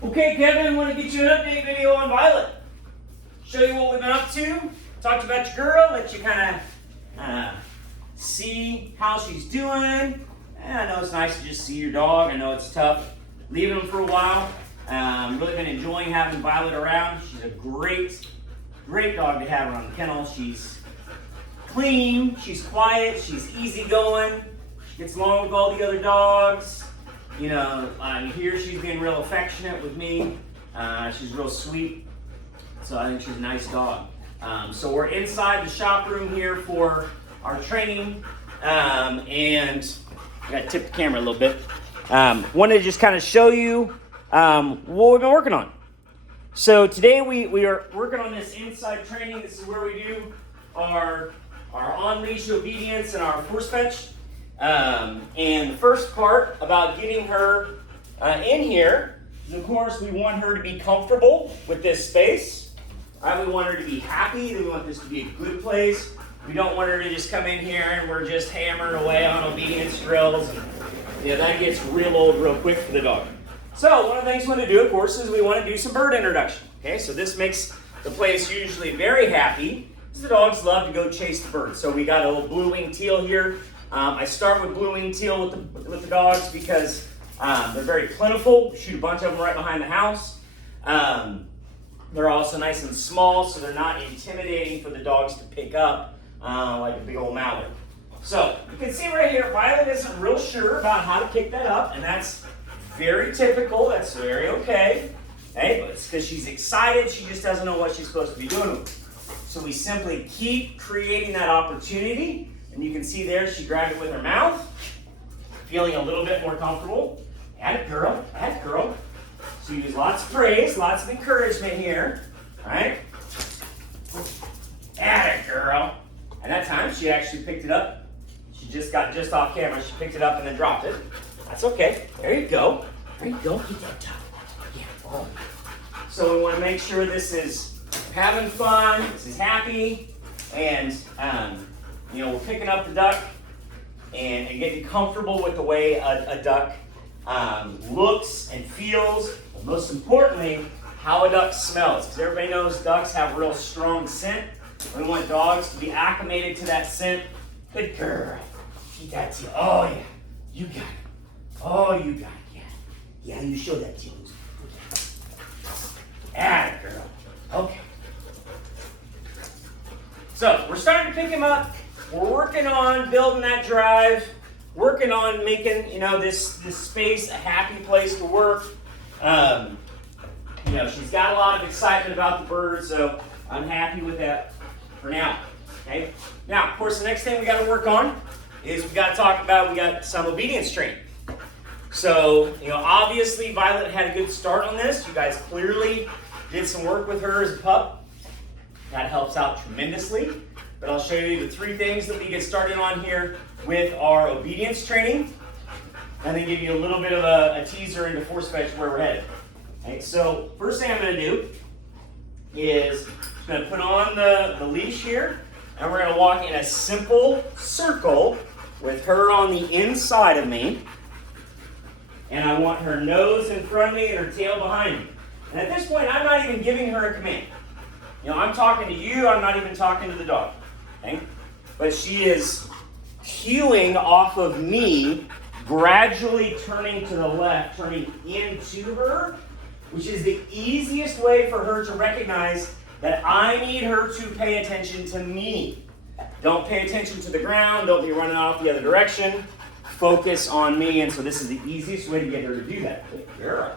Okay, Kevin, I want to get you an update video on Violet. Show you what we've been up to, talk about your girl, let you kind of see how she's doing. And I know it's nice to just see your dog. I know it's tough leaving them for a while. Really been enjoying having Violet around. She's a great dog to have around the kennel. She's clean, she's quiet, she's easygoing. She gets along with all the other dogs. You know, here she's being real affectionate with me. She's real sweet. So I think she's a nice dog. So we're inside the shop room here for our training. And I got to tip the camera a little bit. Wanted to just kind of show you what we've been working on. So today we are working on this inside training. This is where we do our on-leash obedience and our force fetch. And the first part about getting her in here is, of course, we want her to be comfortable with this space. We want her to be happy. We want this to be a good place. We don't want her to just come in here and we're just hammering away on obedience drills. And, that gets real old real quick for the dog. So one of the things we want to do, of course, is we want to do some bird introduction. Okay, so this makes the place usually very happy because the dogs love to go chase the birds. So we got a little blue-winged teal here. I start with blue-winged teal with the dogs because they're very plentiful. We shoot a bunch of them right behind the house. They're also nice and small, so they're not intimidating for the dogs to pick up like a big old mallard. So you can see right here, Violet isn't real sure about how to pick that up, and that's very typical. That's very okay. Hey, but it's because she's excited. She just doesn't know what she's supposed to be doing. So we simply keep creating that opportunity. And you can see there, she grabbed it with her mouth, feeling a little bit more comfortable. Add it, girl. Add it, girl. So use lots of praise, lots of encouragement here. All right? Add it, girl. And that time, she actually picked it up. She just got off camera. She picked it up and then dropped it. That's okay. There you go. There you go. Get that top. Yeah. Oh. So we want to make sure this is having fun. This is happy. And, we're picking up the duck and getting comfortable with the way a duck looks and feels. But most importantly, how a duck smells. Because everybody knows ducks have real strong scent. We want dogs to be acclimated to that scent. Good girl. Feed that to you. Oh, yeah. You got it. Oh, you got it. Yeah. Yeah, you show that to you. Atta girl. Okay. So, we're starting to pick him up. We're working on building that drive. Working on making, this space a happy place to work. She's got a lot of excitement about the birds, so I'm happy with that for now. Okay. Now, of course, the next thing we got to work on is we got some obedience training. So, obviously Violet had a good start on this. You guys clearly did some work with her as a pup. That helps out tremendously. But I'll show you the 3 things that we get started on here with our obedience training, and then give you a little bit of a teaser into force fetch where we're headed. Okay, so first thing I'm going to do is I'm going to put on the leash here, and we're going to walk in a simple circle with her on the inside of me. And I want her nose in front of me and her tail behind me. And at this point, I'm not even giving her a command. I'm talking to you, I'm not even talking to the dog. Okay? But she is cueing off of me, gradually turning to the left, turning into her, which is the easiest way for her to recognize that I need her to pay attention to me. Don't pay attention to the ground, don't be running off the other direction. Focus on me, and so this is the easiest way to get her to do that. Good girl.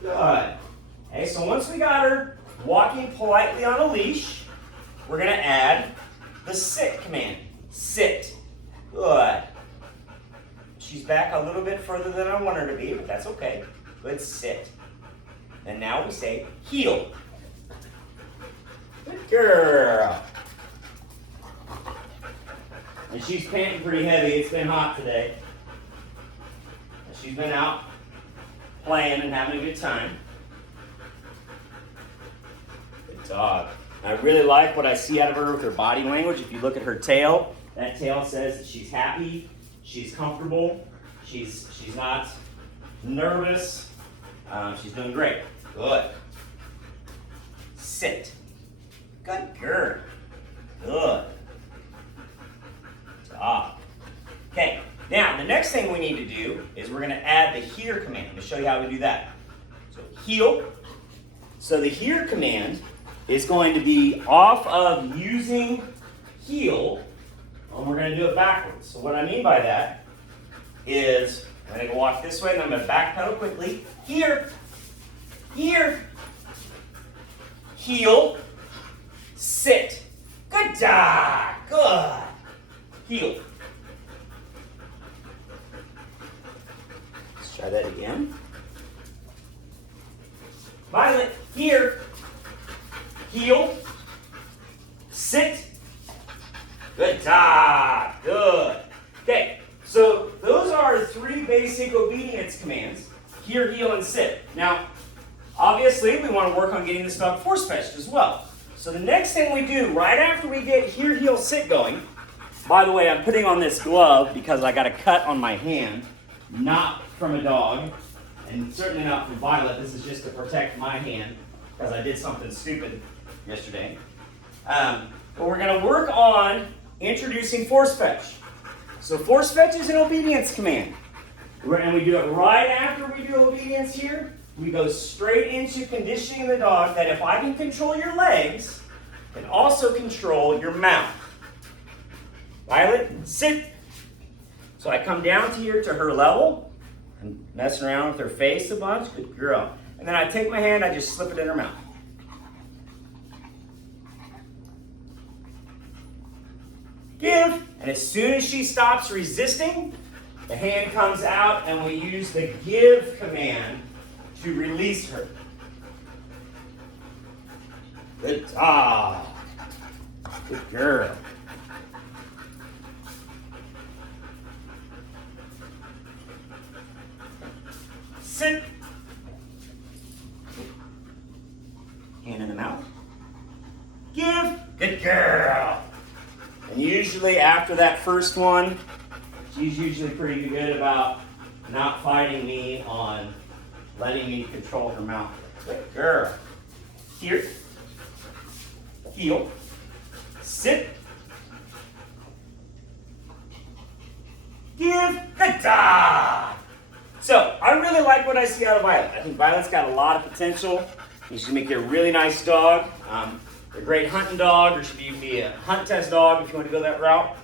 Good. Okay, so once we got her walking politely on a leash, we're going to add the sit command. Sit. Good. She's back a little bit further than I want her to be, but that's okay. Good, sit. And now we say heel. Good girl. And she's panting pretty heavy. It's been hot today. She's been out playing and having a good time. Good dog. I really like what I see out of her with her body language. If you look at her tail, that tail says that she's happy, she's comfortable, she's not nervous. She's doing great. Good. Sit. Good girl. Good. Stop. Okay, now the next thing we need to do is we're going to add the here command. I'm going to show you how we do that. So heel. So the here command is going to be off of using heel, and we're going to do it backwards. So what I mean by that is I'm going to walk this way, and I'm going to backpedal quickly. Here, here, heel, sit. Good job. Good. Heel. Let's try that again. Violet, here, heel, sit. Good job. Good. Okay, so those are 3 basic obedience commands. Here, heel, and sit. Now, obviously, we want to work on getting this dog force fetched as well. So the next thing we do, right after we get here, heel, sit going, by the way, I'm putting on this glove because I got a cut on my hand, not from a dog, and certainly not from Violet. This is just to protect my hand because I did something stupid yesterday. But we're going to work on introducing force fetch. So force fetch is an obedience command. And we do it right after we do obedience here. We go straight into conditioning the dog that if I can control your legs, I can also control your mouth. Violet, sit. So I come down to here to her level. I'm messing around with her face a bunch. Good girl. And then I take my hand, I just slip it in her mouth. Give. And as soon as she stops resisting, the hand comes out and we use the give command to release her. Good job. Good girl. Sit. Hand in the mouth. Give. Good girl. And usually after that first one, she's usually pretty good about not fighting me on letting me control her mouth. Good girl. Here. Heel. Sit. Give. Good job. So, I really like what I see out of Violet. I think Violet's got a lot of potential. She's going to make you a really nice dog. A great hunting dog, or should be a hunt test dog if you want to go that route.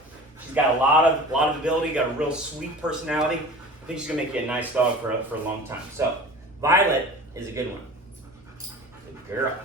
She's got a lot of ability, got a real sweet personality. I think she's going to make you a nice dog for a long time. So, Violet is a good one. Good girl.